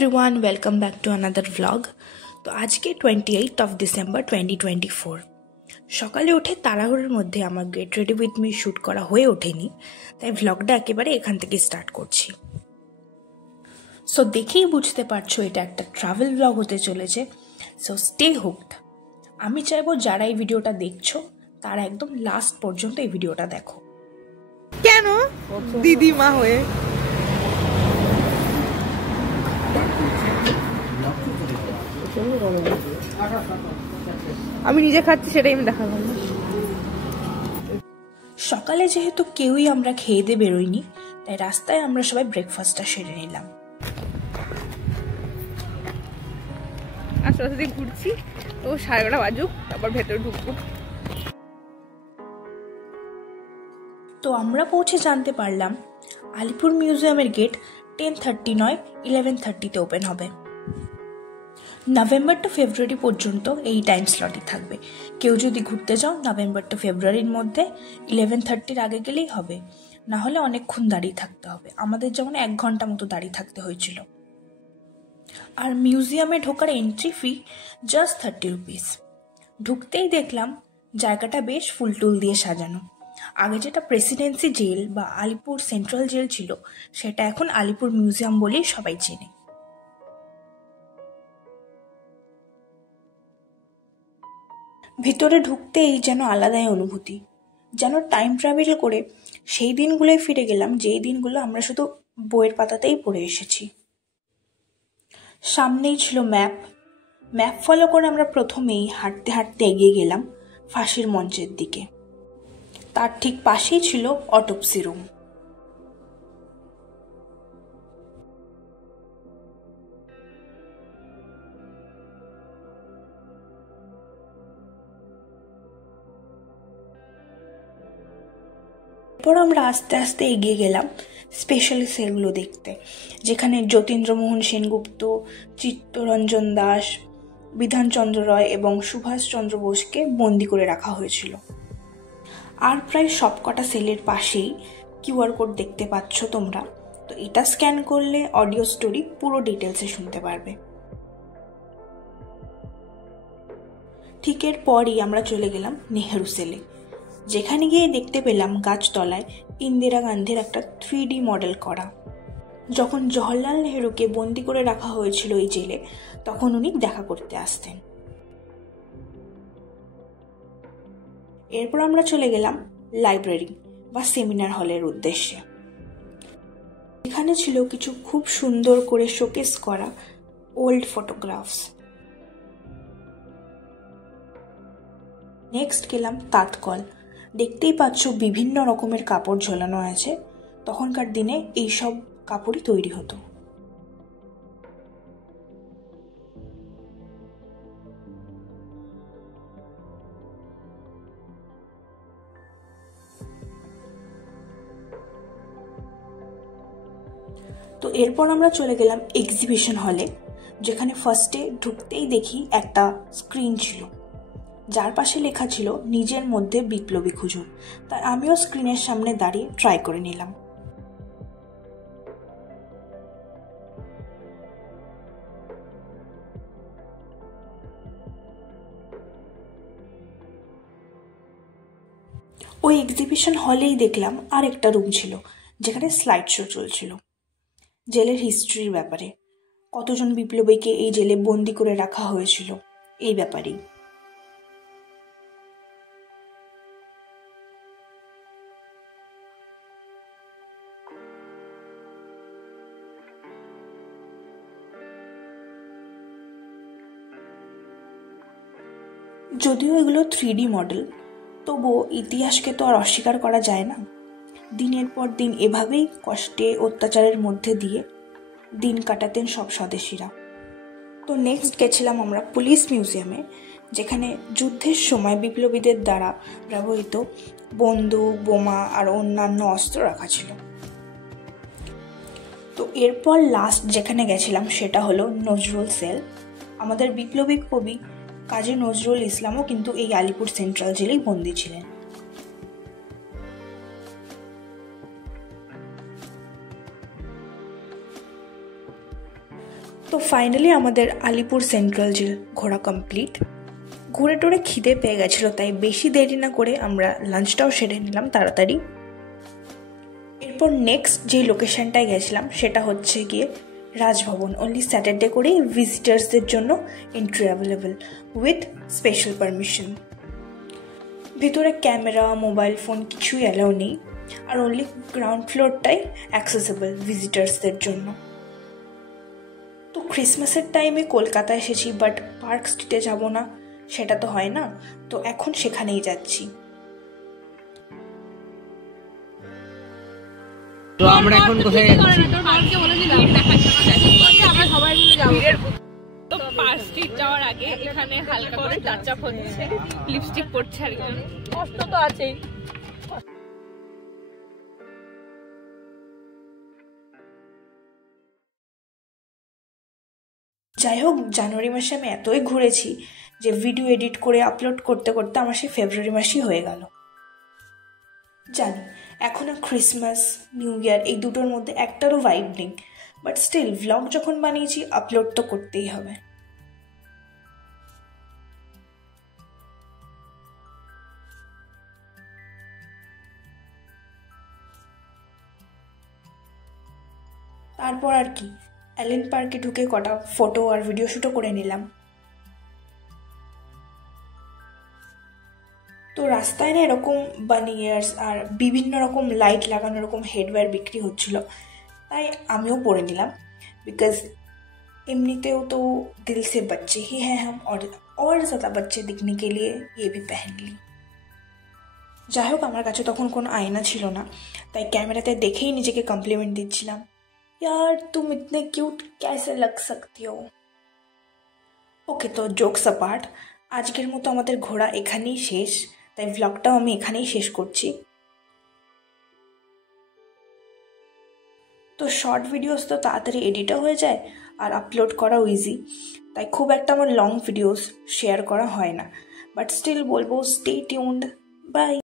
everyone, welcome back to another vlog. তো আজকে 28th of December 2024 সকালে উঠে তাড়াহুড়োর মধ্যে আমার get ready with me shoot করা হয়ে ওঠেনি, তাই ভ্লগটা একেবারে এখান থেকে স্টার্ট করছি। সো দেখেই বুঝতে পারছো এটা একটা ট্রাভেল ভ্লগ হতে চলেছে, সো স্টে হুকড। আমি চাইবো যারা এই ভিডিওটা দেখছো তারা একদম লাস্ট পর্যন্ত এই ভিডিওটা দেখো। কেন দিদিমা হয়ে আমি নিজে খাচ্ছি সেটাই আমি দেখালাম। সকালে যেহেতু কেউই আমরা খেয়ে দিয়ে বেরোইনি, তাই রাস্তায় আমরা সবাই ব্রেকফাস্টটা সেরে নিলাম। আস্তে ঘুরছি, তো 11:30 বাজুক, তারপর ভেতরে ঢুকবো। তো আমরা পৌঁছে জানতে পারলাম আলিপুর মিউজিয়ামের গেট 10:30 নয় 11:30-তে ওপেন হবে। নভেম্বর টু ফেব্রুয়ারি পর্যন্ত এই টাইম স্লটই থাকবে। কেউ যদি ঘুরতে যাও নভেম্বর টু ফেব্রুয়ারির মধ্যে 11:30-র আগে গেলেই হবে, না হলে অনেকক্ষণ দাঁড়িয়ে থাকতে হবে। আমাদের যেমন 1 ঘন্টা মতো দাঁড়িয়ে থাকতে হয়েছিল। আর মিউজিয়ামে ঢোকার এন্ট্রি ফি জাস্ট 30 রুপিস। ঢুকতেই দেখলাম জায়গাটা বেশ ফুলটুল দিয়ে সাজানো। আগে যেটা প্রেসিডেন্সি জেল বা আলিপুর সেন্ট্রাল জেল ছিল, সেটা এখন আলিপুর মিউজিয়াম বলেই সবাই চেনে। ভিতরে ঢুকতেই যেন আলাদাই অনুভূতি, যেন টাইম ট্রাভেল করে সেই দিনগুলোয় ফিরে গেলাম যেই দিনগুলো আমরা শুধু বইয়ের পাতাতেই পড়ে এসেছি। সামনেই ছিল ম্যাপ ফলো করে আমরা প্রথমেই হাঁটতে হাঁটতে এগিয়ে গেলাম ফাঁসির মঞ্চের দিকে। তার ঠিক পাশেই ছিল অটোপসি রুম। এরপর আমরা আস্তে আস্তে এগিয়ে গেলাম স্পেশাল সেলগুলো দেখতে, যেখানে যতীন্দ্রমোহন সেনগুপ্ত, চিত্তরঞ্জন দাস, বিধানচন্দ্র রয় এবং সুভাষচন্দ্র বোসকে বন্দি করে রাখা হয়েছিল। আর প্রায় সবকটা সেলের পাশেই কিউআর কোড দেখতে পাচ্ছ তোমরা, তো এটা স্ক্যান করলে অডিও স্টোরি পুরো ডিটেলসে শুনতে পারবে। ঠিক এর পরই আমরা চলে গেলাম নেহেরু সেলে, যেখানে গিয়ে দেখতে পেলাম গাছতলায় ইন্দিরা গান্ধীর একটা 3D মডেল করা। যখন জওহরলাল নেহেরুকে বন্দি করে রাখা হয়েছিল এই জেলে, তখন উনি দেখা করতে আসতেন। এরপর আমরা চলে গেলাম লাইব্রেরি বা সেমিনার হলের উদ্দেশ্যে। এখানে ছিল কিছু খুব সুন্দর করে শোকেস করা ওল্ড ফটোগ্রাফস। নেক্সট গেলাম তাঁতকল। দেখতেই পাচ্ছ বিভিন্ন রকমের কাপড় ঝোলানো আছে, তখনকার দিনে এইসব কাপড়ই তৈরি হতো। তো এরপর আমরা চলে গেলাম এক্সিবিশন হলে, যেখানে ফার্স্টে ঢুকতেই দেখি একটা স্ক্রিন ছিল, যার পাশে লেখা ছিল নিজের মধ্যে বিপ্লবী খুঁজুন। তাই আমিও স্ক্রিনের সামনে দাঁড়িয়ে ট্রাই করে নিলাম। ওই এক্সিবিশন হলেই দেখলাম আর একটা রুম ছিল, যেখানে স্লাইড শো চলছিল জেলের হিস্ট্রির ব্যাপারে, কতজন বিপ্লবীকে এই জেলে বন্দি করে রাখা হয়েছিল এই ব্যাপারেই। যদিও এগুলো 3D মডেল, তবুও ইতিহাসকে তো আর অস্বীকার করা যায় না। দিনের পর দিন এভাবেই কষ্টে অত্যাচারের মধ্যে দিয়ে দিন কাটাতেন সব স্বদেশীরা। তো নেক্সট গেছিলাম আমরা পুলিশ মিউজিয়ামে, যেখানে যুদ্ধের সময় বিপ্লবীদের দ্বারা ব্যবহৃত বন্দুক, বোমা আর অন্যান্য অস্ত্র রাখা ছিল। তো এরপর লাস্ট যেখানে গেছিলাম সেটা হলো নজরুল সেল। আমাদের বিপ্লবী কবি কাজী নজরুল ইসলামও কিন্তু এই আলিপুর সেন্ট্রাল জেলেই বন্দী ছিলেন। তো ফাইনালি আমাদের আলিপুর সেন্ট্রাল জেল ঘোরা কমপ্লিট। ঘুরে টুরে খিদে পেয়ে গেছিলো, তাই বেশি দেরি না করে আমরা লাঞ্চটাও সেরে নিলাম তাড়াতাড়ি। এরপর নেক্সট যে লোকেশনটায় গেছিলাম সেটা হচ্ছে গিয়ে রাজভবন। অনলি স্যাটারডে করেই ভিজিটার্সদের জন্য entry available with special permission. ভিতরে ক্যামেরা মোবাইল ফোন কিছুই অ্যালাউ নেই, আর অনলি গ্রাউন্ড ফ্লোরটাই অ্যাক্সেসেবল ভিজিটার্সদের জন্য। তো ক্রিসমাসের টাইমে কলকাতা এসেছি, বাট পার্ক স্ট্রিটে যাব না সেটা তো হয় না, তো এখন সেখানেই যাচ্ছি। তো আমরা এখন কোথায় যাচ্ছি? তো পার্ক স্ট্রিট যাওয়ার আগে এখানে হালকা করে টাচ আপ হচ্ছে, লিপস্টিক পড়ছে আর কষ্ট তো আছেই। যাই হোক, জানুয়ারি মাসে আমি এতই ঘুরেছি যে ভিডিও এডিট করে আপলোড করতে করতে আমার সেই ফেব্রুয়ারি মাসই হয়ে গেল। জানি এখনও ক্রিসমাস নিউ ইয়ার এই দুটোর মধ্যে একটারও ভাইব নেই, বাট স্টিল ভ্লগ যখন বানিয়েছি আপলোড তো করতেই হবে। তারপর আর কি, অ্যালেন পার্কে ঢুকে কটা ফটো আর ভিডিও শ্যুটও করে নিলাম। তো রাস্তায় না এরকম বানি ইয়ার্স আর বিভিন্ন রকম লাইট লাগানো এরকম হেডওয়্যার বিক্রি হচ্ছিল, তাই আমিও পরে নিলাম। বিকজ এমনিতেও তো দিল সে बच्चे ही हैं हम, और ज़्यादा बच्चे दिखने के लिए ये भी पहन ली। যাই হোক, আমার কাছে তখন কোনো আয়না ছিল না, তাই ক্যামেরাতে দেখেই নিজেকে কমপ্লিমেন্ট দিচ্ছিলাম, यार तुम इतने क्यूट कैसे लग सकती हो। ওকে, তো জোকস অ্যাপার্ট, আজকের মতো আমাদের ঘোরা এখানেই শেষ, তাই ভ্লগটাও আমি এখানেই শেষ করছি। তো শর্ট ভিডিওস তো তাড়াতাড়ি এডিটও হয়ে যায় আর আপলোড করাও ইজি, তাই খুব একটা আমার লং ভিডিওস শেয়ার করা হয় না, বাট স্টিল বলবো স্টে টিউনড, বাই।